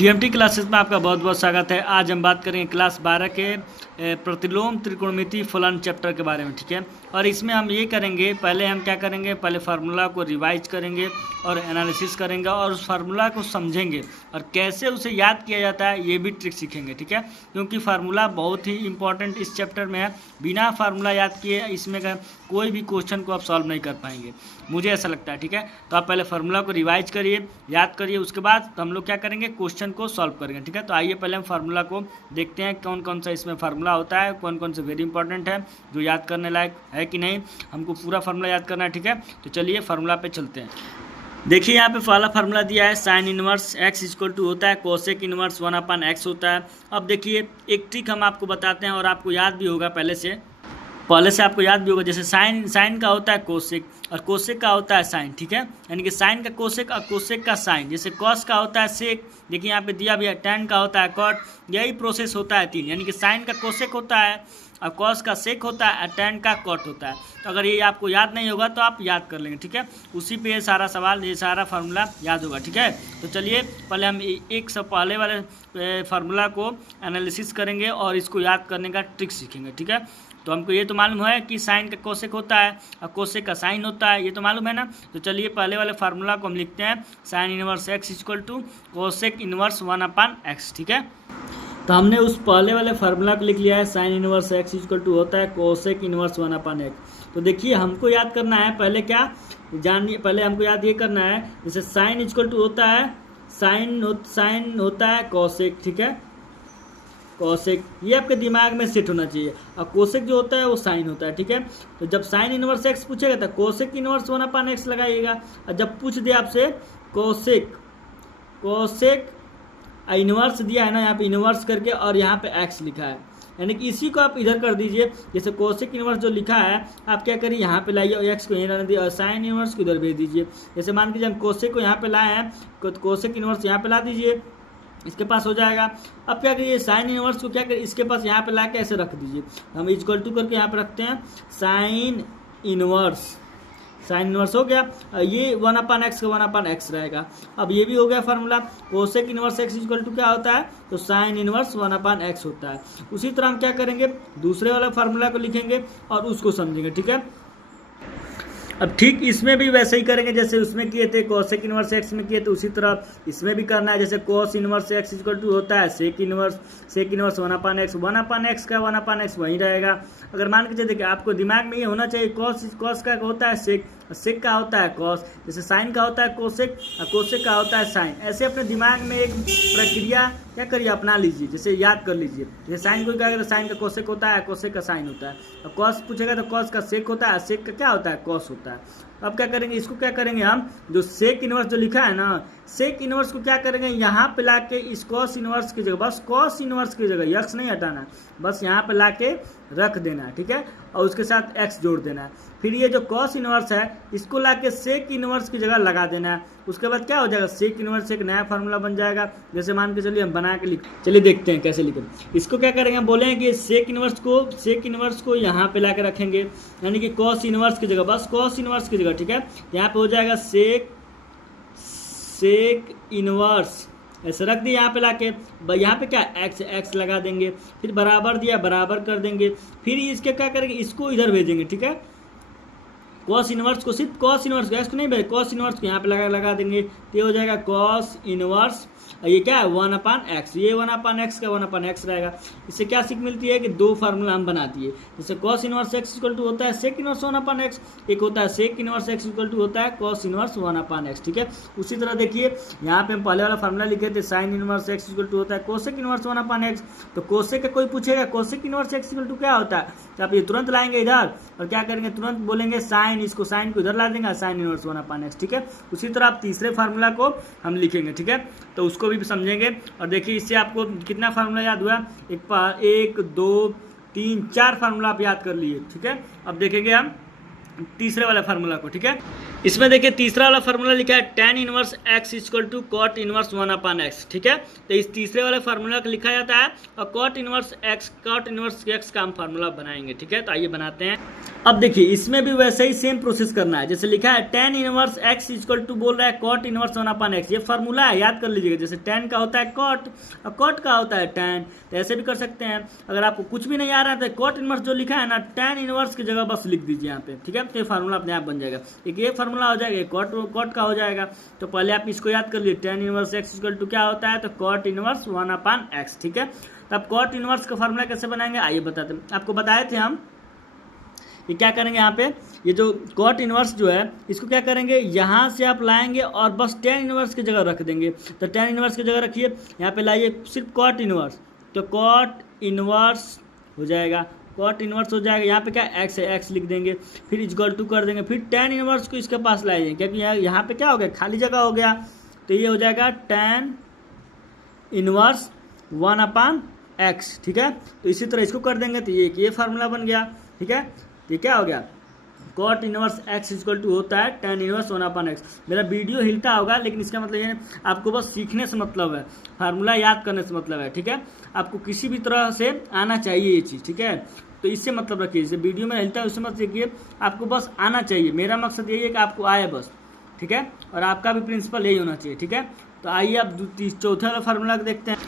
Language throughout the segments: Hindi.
डीएमटी क्लासेस में आपका बहुत बहुत स्वागत है। आज हम बात करेंगे क्लास 12 के प्रतिलोम त्रिकोणमिति फलन चैप्टर के बारे में, ठीक है। और इसमें हम ये करेंगे, पहले हम क्या करेंगे, पहले फार्मूला को रिवाइज करेंगे और एनालिसिस करेंगे और उस फार्मूला को समझेंगे और कैसे उसे याद किया जाता है ये भी ट्रिक सीखेंगे, ठीक है। क्योंकि फार्मूला बहुत ही इंपॉर्टेंट इस चैप्टर में है। बिना फार्मूला याद किए इसमें कोई भी क्वेश्चन को आप सॉल्व नहीं कर पाएंगे, मुझे ऐसा लगता है, ठीक है। तो आप पहले फार्मूला को रिवाइज करिए, याद करिए, उसके बाद हम लोग क्या करेंगे, क्वेश्चन को सॉल्व करेंगे, ठीक है। तो आइए पहले हम फार्मूला को देखते हैं, कौन कौन सा इसमें फार्मूला होता है, कौन कौन से वेरी इंपॉर्टेंट है, जो याद करने लायक है कि नहीं, हमको पूरा फार्मूला याद करना है, ठीक है। तो चलिए फार्मूला पे चलते हैं। देखिए यहाँ पे पहला फार्मूला दिया है, sine inverse x equal to होता है कोसेक इनवर्स 1/x होता है। अब देखिए एक ट्रिक हम आपको बताते हैं और आपको याद भी होगा पहले से आपको याद भी होगा। जैसे साइन का होता है कोसेक और कोसेक का होता है साइन, ठीक है। यानी कि साइन का कोसेक और कोसेक का साइन। जैसे कॉस का होता है सेक, देखिए यहाँ पे दिया भी है, टैन का होता है कॉट, यही प्रोसेस होता है तीन। यानी कि साइन का कोसेक होता है और कॉस का सेक होता है और टैन का कॉट होता है। तो अगर ये आपको याद नहीं होगा तो आप याद कर लेंगे, ठीक है। उसी पे ये सारा सवाल, ये सारा फार्मूला याद होगा, ठीक है। तो चलिए पहले हम एक सब पहले वाले फार्मूला को एनालिसिस करेंगे और इसको याद करने का ट्रिक सीखेंगे, ठीक है। तो हमको ये तो मालूम है कि साइन का कोसेक होता है और कोसेक का साइन होता है, ये तो मालूम है ना। तो चलिए पहले वाले फार्मूला को हम लिखते हैं, sine inverse x equal to cosec inverse 1/x, ठीक है। तो हमने उस पहले वाले फार्मूला को लिख लिया है, sine inverse x equal to होता है कोसेक इनवर्स 1/x। तो देखिए हमको याद करना है पहले क्या जानिए, पहले हमको याद ये करना है, जैसे साइन इक्वल टू होता है साइन होता है कोसेक, ठीक है, कोसेक, ये आपके दिमाग में सेट होना चाहिए। और कोसेक जो होता है वो साइन होता है, ठीक है। तो जब साइन इनवर्स एक्स पूछेगा तो कोसेक इनवर्स 1/x लगाइएगा। और जब पूछ दे आपसे कोसेक इनवर्स दिया है ना, यहाँ पे इनवर्स करके और यहाँ पे एक्स लिखा है, यानी कि इसी को आप इधर कर दीजिए। जैसे कोसेक इनवर्स जो लिखा है आप क्या करिए, यहाँ पे लाइए और एक्स को यहीं रहने दीजिए और साइन इनवर्स को इधर भेज दीजिए। जैसे मान लीजिए हम कोसेक को यहाँ पे लाए हैं, कोसेक इनवर्स यहाँ पे ला दीजिए, इसके पास हो जाएगा। अब क्या करिए, साइन इनवर्स को क्या करिए, इसके पास यहाँ पे ला के ऐसे रख दीजिए। हम इक्वल टू करके यहाँ पे रखते हैं, साइन इनवर्स हो गया। ये 1/x का 1/x रहेगा। अब ये भी हो गया formula, cosec inverse x equal to क्या होता है, तो साइन इनवर्स 1/x होता है। उसी तरह हम क्या करेंगे, दूसरे वाला फार्मूला को लिखेंगे और उसको समझेंगे, ठीक है। अब ठीक इसमें भी वैसे ही करेंगे जैसे उसमें किए थे, कोसेक इनवर्स एक्स में किए थे, उसी तरह इसमें भी करना है। जैसे cos inverse x equal to होता है सेक इनवर्स 1/x का 1/x वहीं रहेगा। अगर मान के देखिए आपको दिमाग में ये होना चाहिए, कॉस का होता है सेक का होता है कॉस, जैसे साइन का होता है कोसेक और कोसेक का होता है साइन। ऐसे अपने दिमाग में एक प्रक्रिया क्या करिए, अपना लीजिए, जैसे याद कर लीजिए। जैसे साइन को क्या करें, साइन का कोसेक होता है, कोसेक का साइन होता है। और कॉस पूछेगा तो कॉस का सेक होता है, सेक का क्या होता है, कॉस होता है। अब क्या करेंगे, इसको क्या करेंगे हम, जो सेक इनवर्स जो लिखा है ना, सेक इनवर्स को क्या करेंगे, यहाँ पे लाके इस कॉस इनवर्स की जगह, बस कॉस इनवर्स की जगह यक्स नहीं हटाना, बस यहाँ पे लाके रख देना है, ठीक है। और उसके साथ एक्स जोड़ देना है। फिर ये जो कॉस इनवर्स है इसको लाके सेक इनवर्स की जगह लगा देना है। उसके बाद क्या हो जाएगा, सेक इनवर्स एक नया फार्मूला बन जाएगा। जैसे मान के चलिए हम बना के चलिए देखते हैं कैसे लिखें। इसको क्या करेंगे, हम बोलेंगे कि सेक इनवर्स को यहाँ पे लाके रखेंगे, यानी कि कॉस इनवर्स की जगह, बस कॉस इनवर्स की जगह, ठीक है। यहाँ पे हो जाएगा सेक इनवर्स, ऐसे रख दिया यहाँ पे लाके, यहाँ पे क्या एक्स लगा देंगे, फिर बराबर दिया बराबर कर देंगे। फिर इसके क्या करेंगे, इसको इधर भेजेंगे, ठीक है। कॉस इनवर्स को सिर्फ कॉस इनवर्स को, एक्स को नहीं भेज, कॉस इनवर्स को यहाँ पे लगा देंगे, तो ये हो जाएगा कॉस इनवर्स, ये क्या है 1/x, ये 1/x का 1/x रहेगा। इससे क्या सीख मिलती है कि दो फार्मूला हम बना दिए। जैसे cos inverse x equal to होता है सेक इनवर्स 1/x, एक होता है sec inverse x equal to होता है कॉस इनवर्स 1/x, ठीक है। उसी तरह देखिए यहाँ पे हम पहले वाला फार्मूला लिखे थे, sine inverse x equal to होता है कोसेक इनवर्स 1/x। तो कोसेक का कोई पूछेगा cosec inverse x equal to क्या होता है, तो आप ये तुरंत लाएंगे इधर और क्या करेंगे, तुरंत बोलेंगे साइन, इसको साइन को इधर ला देंगे, साइन इनवर्स 1/x, ठीक है। उसी तरह आप तीसरे फार्मूला को हम लिखेंगे, ठीक है। तो उसको भी समझेंगे। और देखिए इससे आपको कितना फार्मूला याद हुआ, 1 2 3 4 फार्मूला आप याद कर लिए, ठीक है। अब देखेंगे हम तीसरे वाले फार्मूला को, ठीक है। इसमें देखिए तीसरा वाला फार्मूला लिखा है tan inverse x equal to cot inverse 1/x, ठीक है। तो इस तीसरे वाले फार्मूला को लिखा जाता है और कॉट इनवर्स x का हम फार्मूला बनाएंगे, ठीक है। तो आइए बनाते हैं। अब देखिए इसमें भी वैसे ही सेम प्रोसेस करना है, जैसे लिखा है tan inverse x equal to बोल रहा है कॉट इनवर्स 1/x। ये फार्मूला है, याद कर लीजिएगा। जैसे tan का होता है कॉट और कॉट का होता है tan, तो ऐसे भी कर सकते हैं। अगर आपको कुछ भी नहीं आ रहा है तो कॉट इनवर्स जो लिखा है ना tan इनवर्स की जगह बस लिख दीजिए यहाँ पे, ठीक है। तो ये फार्मूला अपने आप बन जाएगा। एक ये फार्मूला हो जाएगा, कॉट का हो जाएगा। तो पहले आप इसको याद कर लीजिए, tan inverse x equal to क्या होता है, तो कॉट इनवर्स 1/x, ठीक है। तो अब कॉट इनवर्स का फार्मूला कैसे बनाएंगे आइए बताते हैं। आपको बताए थे हम ये क्या करेंगे, यहाँ पे ये जो कॉट इनवर्स जो है इसको क्या करेंगे, यहाँ से आप लाएंगे और बस tan इनवर्स की जगह रख देंगे। तो tan इनवर्स की जगह रखिए, यहाँ पे लाइए सिर्फ कॉट इनवर्स, तो कॉट इनवर्स हो जाएगा, कॉट इनवर्स हो जाएगा। यहाँ पे क्या x है, x लिख देंगे, फिर इक्वल टू कर देंगे, फिर tan इनवर्स को इसके पास लाइए, क्योंकि यहाँ पे क्या हो गया, खाली जगह हो गया। तो ये हो जाएगा tan इनवर्स 1/x, ठीक है। तो इसी तरह इसको कर देंगे, तो ये फार्मूला बन गया, ठीक है। ये क्या हो गया, cot inverse x equal to होता है tan इनवर्स 1/x। मेरा वीडियो हिलता होगा, लेकिन इसका मतलब ये आपको बस सीखने से मतलब है, फार्मूला याद करने से मतलब है, ठीक है। आपको किसी भी तरह से आना चाहिए ये चीज़, ठीक है। तो इससे मतलब रखिए, जैसे वीडियो में हिलता है उससे मत देखिए, आपको बस आना चाहिए। मेरा मकसद यही है कि आपको आए बस, ठीक है। और आपका भी प्रिंसिपल यही होना चाहिए, ठीक है। तो आइए अब चौथा वाला फार्मूला देखते हैं।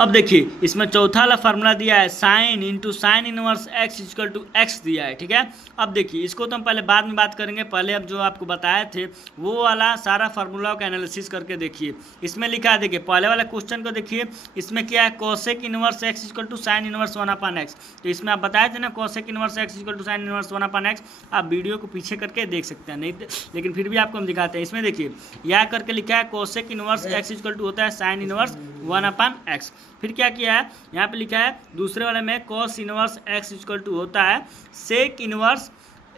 अब देखिए इसमें चौथा वाला फार्मूला दिया है sine into sine inverse x equal to x दिया है, ठीक है। अब देखिए इसको तो हम पहले बाद में बात करेंगे, पहले अब जो आपको बताए थे वो वाला सारा फार्मूला का एनालिसिस करके देखिए। इसमें लिखा है, देखिए पहले वाला क्वेश्चन को देखिए, इसमें क्या है, cosec inverse x equal to sine inverse 1/x। तो इसमें आप बताए थे ना cosec inverse x equal to sine inverse 1/x। आप वीडियो को पीछे करके देख सकते हैं, नहीं लेकिन फिर भी आपको हम दिखाते हैं। इसमें देखिए यह करके लिखा है cosec inverse x equal to होता है साइन इनवर्स 1/x। फिर क्या किया है, यहाँ पे लिखा है दूसरे वाले में cos inverse x equal to होता है सेक इनवर्स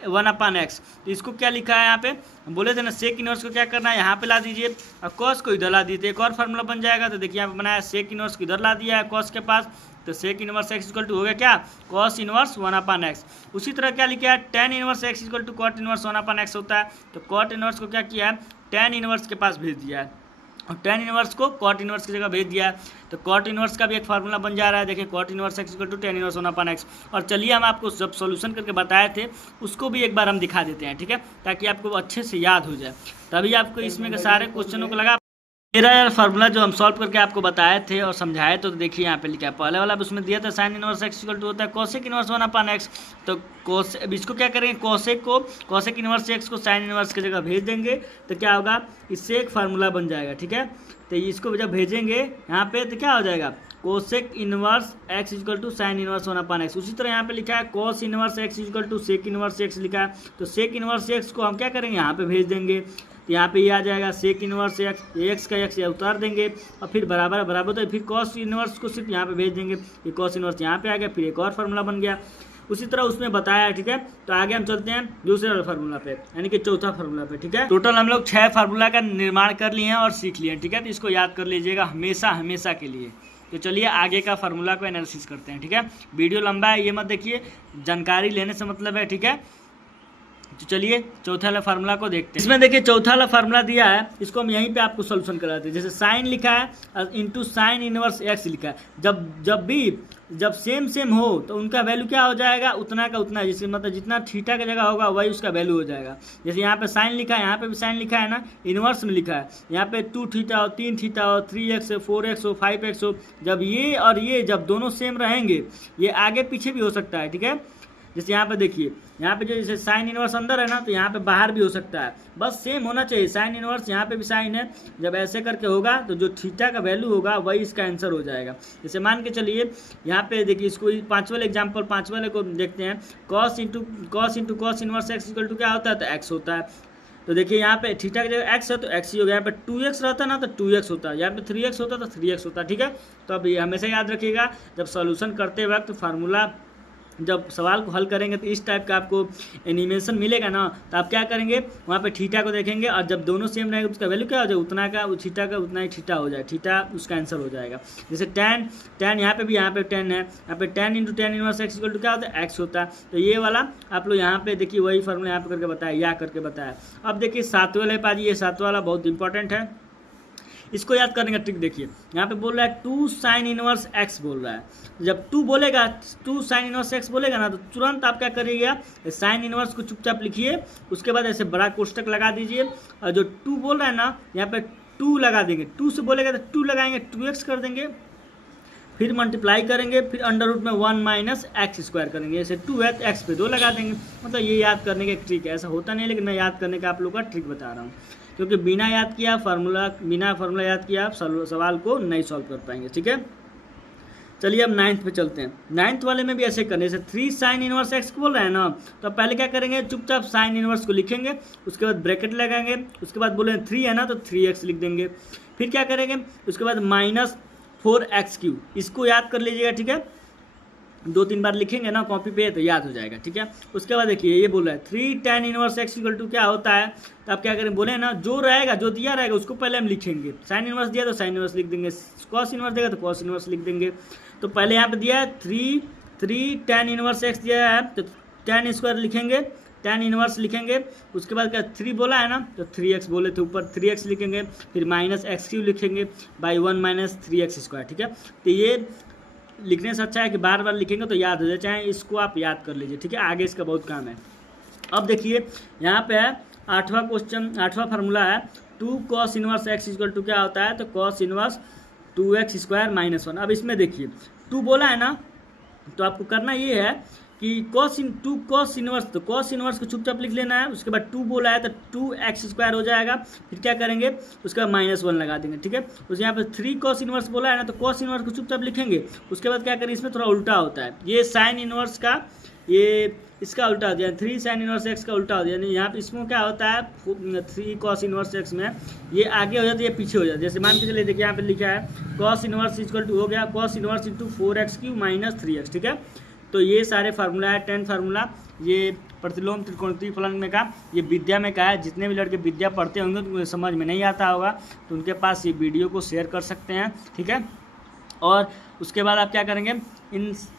1/x। तो इसको क्या लिखा है, यहाँ पे बोले थे ना सेक इनवर्स को क्या करना है, यहाँ पे ला दीजिए और cos को इधर ला दीजिए, एक और फार्मूला बन जाएगा। तो देखिए यहाँ पे बनाया सेक इनवर्स को इधर ला दिया है cos के पास, तो sec inverse x equal to हो गया क्या, cos इनवर्स 1/x। उसी तरह क्या लिखा है, tan inverse x equal to cot inverse 1/x होता है। तो cot इनवर्स को क्या किया है, tan इनवर्स के पास भेज दिया है और tan इनवर्स को cot इनवर्स की जगह भेज दिया है। तो cot इनवर्स का भी एक फार्मूला बन जा रहा है, देखिए cot inverse x equal to tan inverse 1/x। और चलिए हम आपको जब सॉल्यूशन करके बताए थे उसको भी एक बार हम दिखा देते हैं, ठीक है, ताकि आपको अच्छे से याद हो जाए, तभी आपको इसमें के सारे क्वेश्चनों को लगा। मेरा यार फार्मूला जो हम सॉल्व करके आपको बताए थे और समझाए तो देखिए यहाँ पे लिखा है, पहले वाला उसमें दिया था sine inverse x equal to होता है कोसेक इनवर्स 1/x। तो अब इसको क्या करेंगे, कोसेक इनवर्स x को साइन इनवर्स की जगह भेज देंगे, तो क्या होगा, इससे एक फार्मूला बन जाएगा, ठीक है। तो इसको जब भेजेंगे यहाँ पे तो क्या हो जाएगा, cosec inverse x equal to sine inverse 1/x। उसी तरह यहाँ पे लिखा है cos inverse x equal to sec inverse x लिखा है। तो सेक इनवर्स x को हम क्या करेंगे, यहाँ पे भेज देंगे, तो यहाँ पे ये आ जाएगा सेक इनवर्स x का x उतार देंगे और फिर बराबर तो फिर कॉस इनवर्स को सिर्फ यहाँ पे भेज देंगे, ये कॉस इनवर्स यहाँ पे आ गया, फिर एक और फार्मूला बन गया। उसी तरह उसमें बताया है, ठीक है। तो आगे हम चलते हैं दूसरे वाले फार्मूला पे, यानी कि चौथा फार्मूला पे, ठीक है। टोटल हम लोग 6 फार्मूला का निर्माण कर लिए हैं और सीख लिए हैं, ठीक है। तो इसको याद कर लीजिएगा हमेशा के लिए। तो चलिए आगे का फार्मूला को एनालिसिस करते हैं, ठीक है। वीडियो लंबा है ये मत देखिए, जानकारी लेने से मतलब है, ठीक है। तो चलिए चौथा वाला फार्मूला को देखते हैं। इसमें देखिए चौथा वाला फार्मूला दिया है, इसको हम यहीं पे आपको सोल्यूशन कराते हैं। जैसे साइन लिखा है इंटू साइन इनवर्स x लिखा है, जब सेम हो तो उनका वैल्यू क्या हो जाएगा, उतना का उतना, जैसे मतलब जितना थीटा की जगह होगा वही उसका वैल्यू हो जाएगा। जैसे यहाँ पे साइन लिखा है, यहाँ पे भी साइन लिखा है ना, इनवर्स में लिखा है, यहाँ पे 2 थीटा हो, 3 थीटा हो, 3x हो, 4x हो, 5x हो, जब ये और ये जब दोनों सेम रहेंगे, ये आगे पीछे भी हो सकता है, ठीक है। जैसे यहाँ पे देखिए, यहाँ पे जो जैसे साइन इनवर्स अंदर है ना, तो यहाँ पे बाहर भी हो सकता है, बस सेम होना चाहिए। साइन इनवर्स यहाँ पे भी साइन है, जब ऐसे करके होगा तो जो थीटा का वैल्यू होगा वही इसका आंसर हो जाएगा। जैसे मान के चलिए यहाँ पे देखिए, इसको पाँचवें वाले को देखते हैं, cos into cos inverse x equal to क्या होता है, तो x होता है। तो देखिए यहाँ पे थीटा की जगह x है तो x ही हो गया, यहाँ पे 2x रहता है ना तो 2x होता है, यहाँ पे 3x होता है तो 3x होता है, ठीक है। तो अब ये हमेशा याद रखिएगा, जब सॉल्यूशन करते वक्त फार्मूला जब सवाल को हल करेंगे तो इस टाइप का आपको एनिमेशन मिलेगा ना, तो आप क्या करेंगे वहाँ पे थीटा को देखेंगे और जब दोनों सेम रहेगा उसका वैल्यू क्या हो जाए, उतना का थीटा का उतना ही थीटा हो जाए, थीटा उसका आंसर हो जाएगा। जैसे tan यहाँ पे भी यहाँ पे 10 है, यहाँ पे 10 × tan inverse x equal to क्या होता है, x होता है। तो ये वाला आप लोग यहाँ पे देखिए वही फॉर्मूला यहाँ पे करके बताया, या करके बताया। अब देखिए सातवें वाले पाजी, ये सातवां वाला बहुत इंपॉर्टेंट है, इसको याद करने का ट्रिक देखिए। यहाँ पे बोल रहा है 2 sin इनवर्स x बोल रहा है। जब 2 बोलेगा, 2 sin इनवर्स x बोलेगा ना, तो तुरंत आप क्या करिएगा, साइन इनवर्स को चुपचाप लिखिए, उसके बाद ऐसे बड़ा कोष्टक लगा दीजिए, और जो 2 बोल रहा है ना यहाँ पे 2 लगा देंगे। 2 से बोलेगा तो 2 लगाएंगे, 2x कर देंगे, फिर मल्टीप्लाई करेंगे, फिर अंडर रूट में 1 - x² करेंगे। जैसे 2 है तो x पे 2 लगा देंगे। मतलब ये याद करने का एक ट्रिक है, ऐसा होता नहीं है, लेकिन मैं याद करने का आप लोग का ट्रिक बता रहा हूँ, क्योंकि बिना फार्मूला याद किया आप सवाल को नहीं सॉल्व कर पाएंगे। ठीक है, चलिए अब 9th पे चलते हैं। 9th वाले में भी ऐसे करने, जैसे 3 sin इनवर्स x बोल रहे हैं ना, तो अब पहले क्या करेंगे, चुपचाप साइन इनवर्स को लिखेंगे, उसके बाद ब्रैकेट लगाएंगे, उसके बाद बोले 3 है ना तो 3x लिख देंगे। फिर क्या करेंगे, उसके बाद -4x³, इसको याद कर लीजिएगा। ठीक है, 2-3 बार लिखेंगे ना कॉपी पे तो याद हो जाएगा। ठीक है, उसके बाद देखिए ये बोल रहा है 3 tan inverse x equal to क्या होता है, तो आप क्या करें, बोले ना जो रहेगा, जो दिया रहेगा उसको पहले हम लिखेंगे। साइन इनवर्स दिया तो साइन इनवर्स लिख देंगे, कॉस इनवर्स देगा तो कॉस इनवर्स लिख देंगे। तो पहले यहाँ पे दिया है 3 tan इनवर्स x दिया है, तो tan स्क्वायर लिखेंगे, tan इनवर्स लिखेंगे, उसके बाद क्या 3 बोला है ना, तो 3x बोले थे, ऊपर 3x लिखेंगे, फिर -x³ लिखेंगे बाई 1 - 3x²। ठीक है, तो ये लिखने से अच्छा है कि बार बार लिखेंगे तो याद हो जाए, चाहे इसको आप याद कर लीजिए। ठीक है, आगे इसका बहुत काम है। अब देखिए यहाँ पे है 8वां क्वेश्चन, 8वां फार्मूला है 2 cos inverse x equal to क्या होता है, तो cos इनवर्स 2x² - 1। अब इसमें देखिए 2 बोला है ना, तो आपको करना ये है कि cos इनवर्स, तो cos इनवर्स को चुपचाप लिख लेना है। उसके बाद 2 बोला है तो 2x² हो जाएगा, फिर क्या करेंगे, उसके बाद -1 लगा देंगे। ठीक है, उस यहाँ पे 3 cos इनवर्स बोला है ना, तो cos इनवर्स को चुपचाप लिखेंगे। उसके बाद क्या करेंगे, इसमें थोड़ा उल्टा होता है, ये साइन इनवर्स का ये इसका उल्टा हो जाए, 3 sin इनवर्स x का उल्टा हो जाए, यानी यहाँ पे इसमें क्या होता है 3 cos इनवर्स x में ये आगे हो जाता है, ये पीछे हो जाता है। जैसे मान के चलिए देखिए यहाँ पे लिखा है cos इनवर्स इक्वल टू हो गया cos inverse into 4x³ - 3x। ठीक है, तो ये सारे फार्मूला है 10 फार्मूला, ये प्रतिलोम त्रिकोणमितीय फलन में का, ये विद्या में का है। जितने भी लड़के विद्या पढ़ते होंगे तो समझ में नहीं आता होगा तो उनके पास ये वीडियो को शेयर कर सकते हैं। ठीक है, और उसके बाद आप क्या करेंगे,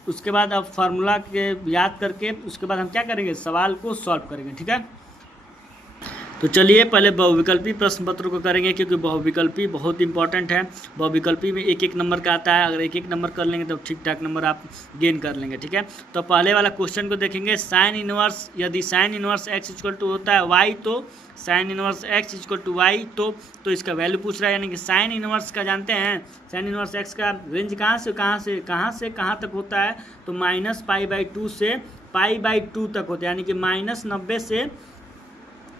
उसके बाद आप फार्मूला के याद करके उसके बाद हम क्या करेंगे, सवाल को सॉल्व करेंगे। ठीक है, तो चलिए पहले बहुविकल्पी प्रश्न पत्र को करेंगे, क्योंकि बहुविकल्पी बहुत इंपॉर्टेंट है। बहुविकल्पी में 1-1 नंबर का आता है, अगर 1-1 नंबर कर लेंगे तो ठीक ठाक नंबर आप गेन कर लेंगे। ठीक है, तो पहले वाला क्वेश्चन को देखेंगे, साइन इनवर्स, यदि sine inverse x equal to होता है y, तो sine inverse x equal to y, तो इसका वैल्यू पूछ रहा है। यानी कि साइन इनवर्स का जानते हैं, साइन इनवर्स x का रेंज कहाँ से कहाँ तक होता है, तो -π/2 से π/2 तक होता है। यानी कि -90 से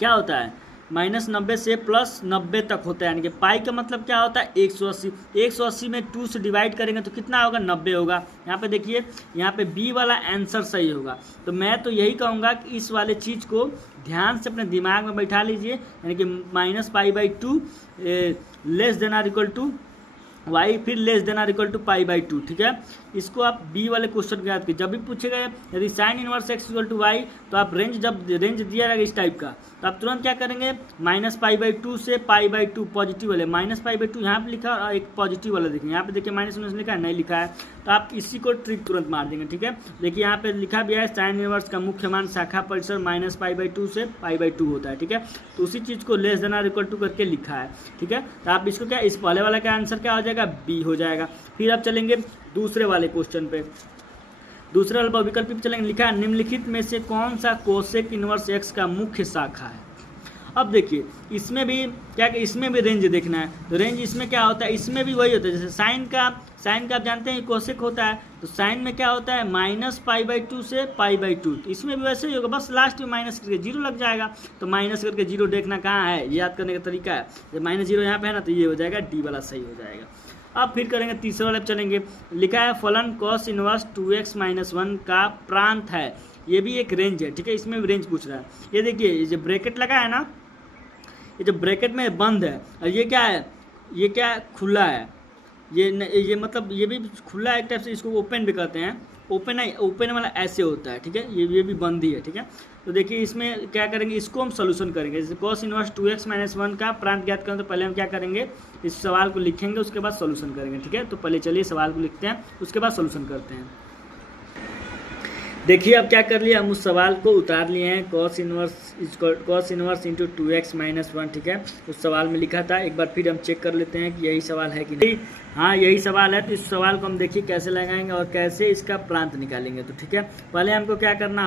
क्या होता है, -90 से +90 तक होता है। यानी कि पाई का मतलब क्या होता है 180, 180 में 2 से डिवाइड करेंगे तो कितना होगा, 90 होगा। यहाँ पे देखिए, यहाँ पे बी वाला आंसर सही होगा। तो मैं तो यही कहूँगा कि इस वाले चीज़ को ध्यान से अपने दिमाग में बैठा लीजिए, यानी कि -π/2 less than or equal to y, फिर less than or equal to π/2। ठीक है, इसको आप बी वाले क्वेश्चन को याद कीजिए। जब भी पूछेगा यदि sine inverse x equal to y, तो आप जब रेंज दिया रहेगा इस टाइप का, तो आप तुरंत क्या करेंगे, -π/2 से π/2 पॉजिटिव वाले, -π/2 यहाँ पे लिखा और एक पॉजिटिव वाला देखिए, यहाँ पे देखिए -1 लिखा है, नहीं लिखा है, तो आप इसी को ट्रिक तुरंत मार देंगे। ठीक है, देखिए यहाँ पे लिखा भी है साइन इनवर्स का मुख्य मान शाखा परिसर -π/2 से π/2 होता है। ठीक है, तो उसी चीज़ को less than or equal to करके लिखा है। ठीक है, तो आप इसको क्या, इस पहले वाला का आंसर क्या हो जाएगा, बी हो जाएगा। फिर आप चलेंगे दूसरे वाले क्वेश्चन पे, दूसरे वाले बहुविकल्प पे चलेंगे। लिखा है निम्नलिखित में से कौन सा कोसेक इनवर्स x का मुख्य शाखा है। अब देखिए इसमें भी क्या, इसमें भी रेंज देखना है, तो रेंज इसमें क्या होता है, इसमें भी वही होता है। जैसे साइन का आप जानते हैं कोसेक होता है, तो साइन में क्या होता है -π/2 से π/2, तो इसमें भी वैसे ही होगा, बस लास्ट में माइनस करके 0 लग जाएगा। तो माइनस करके 0 देखना कहाँ है, ये याद करने का तरीका है। जब -0 यहाँ पे है ना, तो ये हो जाएगा डी वाला सही हो जाएगा। अब फिर करेंगे तीसरे वाले चलेंगे। लिखा है फलन cos इनवर्स 2x - 1 का प्रांत है, ये भी एक रेंज है। ठीक है, इसमें भी रेंज पूछ रहा है। ये देखिए, ये जो ब्रैकेट लगा है ना, ये जो ब्रैकेट में बंद है, और ये क्या है, ये क्या खुला है, ये मतलब ये भी खुला एक टाइप से, इसको ओपन भी कहते हैं। ओपन वाला ऐसे होता है, ठीक है, ये भी बंद ही है, ठीक है। तो देखिए इसमें क्या करेंगे, इसको हम सोल्यूशन करेंगे। जैसे cos इनवर्स 2x - 1 का प्रांत ज्ञात करें तो पहले हम क्या करेंगे, इस सवाल को लिखेंगे, उसके बाद सोल्यूशन करेंगे, ठीक है। तो पहले चलिए सवाल को लिखते हैं, उसके बाद सोल्यूशन करते हैं। देखिए अब क्या कर लिया, हम उस सवाल को उतार लिए हैं, cos इनवर्स इंटू 2x - 1, ठीक है। उस सवाल में लिखा था, एक बार फिर हम चेक कर लेते हैं कि यही सवाल है कि नहीं। हाँ यही सवाल है। तो इस सवाल को हम देखिए कैसे लगाएंगे और कैसे इसका प्रांत निकालेंगे। तो ठीक है, पहले हमको क्या करना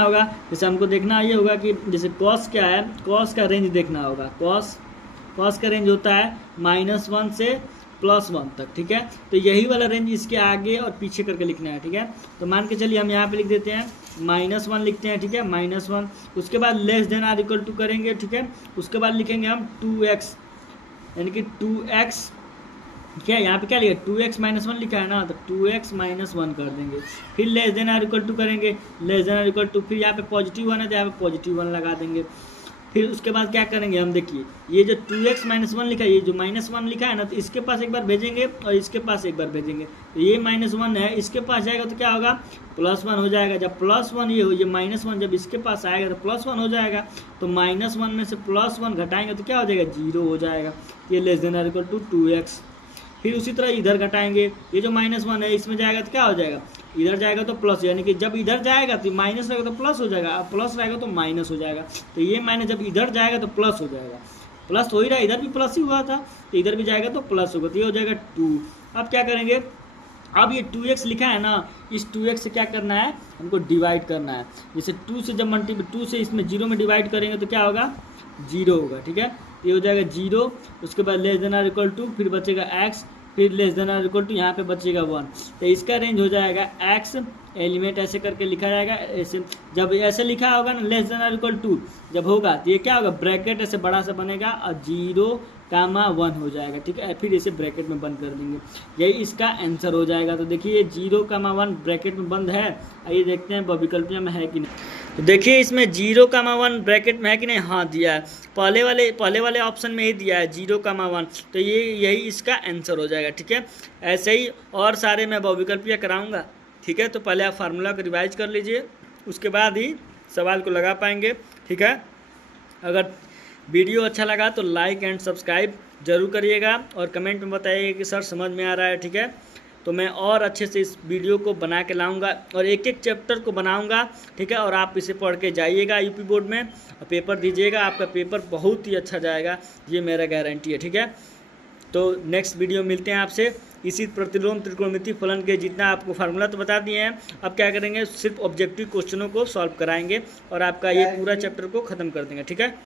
होगा, जैसे हमको देखना ये होगा कि जैसे cos क्या है, cos का रेंज देखना होगा। cos का रेंज होता है -1 से +1 तक, ठीक है। तो यही वाला रेंज इसके आगे और पीछे करके लिखना है, ठीक है। तो मान के चलिए हम यहाँ पे लिख देते हैं -1 लिखते हैं, ठीक है, -1। उसके बाद less than or equal to करेंगे, ठीक है। उसके बाद लिखेंगे हम 2x, यानी कि 2x क्या यहाँ पे क्या लिखा, 2x - 1 लिखा है ना, तो 2x - 1 कर देंगे। फिर less than or equal to करेंगे, less than or equal to, फिर यहाँ पे +1 है तो यहाँ पे +1 लगा देंगे। फिर उसके बाद क्या करेंगे हम, देखिए ये जो 2x - 1 लिखा है, ये जो -1 लिखा है ना, तो इसके पास एक बार भेजेंगे और इसके पास एक बार भेजेंगे। तो ये -1 है, इसके पास जाएगा तो क्या होगा, +1 हो जाएगा। जब +1 ये -1 जब इसके पास आएगा तो +1 हो जाएगा। तो -1 में से +1 घटाएंगे तो क्या हो जाएगा, 0 हो जाएगा। ये less than or equal to 2x। फिर उसी तरह इधर घटाएंगे, ये जो -1 है इसमें जाएगा तो क्या हो जाएगा, इधर जाएगा तो प्लस, यानी कि जब इधर जाएगा तो माइनस रहेगा तो प्लस हो जाएगा, अब प्लस रहेगा तो माइनस हो जाएगा। तो ये माइनस जब इधर जाएगा तो प्लस हो जाएगा, प्लस हो ही रहा है, इधर भी प्लस ही हुआ था तो इधर भी जाएगा तो प्लस होगा, तो ये हो जाएगा 2। अब क्या करेंगे, अब ये 2x लिखा है ना, इस 2x से क्या करना है, हमको डिवाइड करना है। जैसे 2 से जब 2 से इसमें 0 में डिवाइड करेंगे तो क्या होगा, 0 होगा, ठीक है। ये हो जाएगा 0। उसके बाद less than or equal to, फिर बचेगा x, फिर less than or equal to, यहाँ पे बचेगा 1। तो इसका रेंज हो जाएगा x एलिमेंट ऐसे करके लिखा जाएगा। ऐसे जब ऐसे लिखा होगा ना, less than or equal to जब होगा तो ये क्या होगा, ब्रैकेट ऐसे बड़ा सा बनेगा और 0,1 हो जाएगा, ठीक है। फिर इसे ब्रैकेट में बंद कर देंगे, यही इसका आंसर हो जाएगा। तो देखिए 0,1 ब्रैकेट में बंद है। आइए देखते हैं विकल्प में है कि नहीं। तो देखिए इसमें 0,1 ब्रैकेट में है कि नहीं, हाँ दिया है। पहले वाले ऑप्शन में ही दिया है 0,1, तो ये यही इसका आंसर हो जाएगा, ठीक है। ऐसे ही और सारे मैं बहुविकल्पीय कराऊंगा, ठीक है। तो पहले आप फार्मूला को रिवाइज कर लीजिए, उसके बाद ही सवाल को लगा पाएंगे, ठीक है। अगर वीडियो अच्छा लगा तो लाइक एंड सब्सक्राइब जरूर करिएगा और कमेंट में बताइएगा कि सर समझ में आ रहा है, ठीक है। तो मैं और अच्छे से इस वीडियो को बना के लाऊंगा और एक एक चैप्टर को बनाऊंगा, ठीक है। और आप इसे पढ़ के जाइएगा यूपी बोर्ड में और पेपर दीजिएगा, आपका पेपर बहुत ही अच्छा जाएगा, ये मेरा गारंटी है, ठीक है। तो नेक्स्ट वीडियो मिलते हैं आपसे इसी प्रतिलोम त्रिकोणमिति फलन के। जितना आपको फार्मूला तो बता दिए हैं, अब क्या करेंगे, सिर्फ ऑब्जेक्टिव क्वेश्चनों को सॉल्व कराएंगे और आपका ये पूरा चैप्टर को ख़त्म कर देंगे, ठीक है।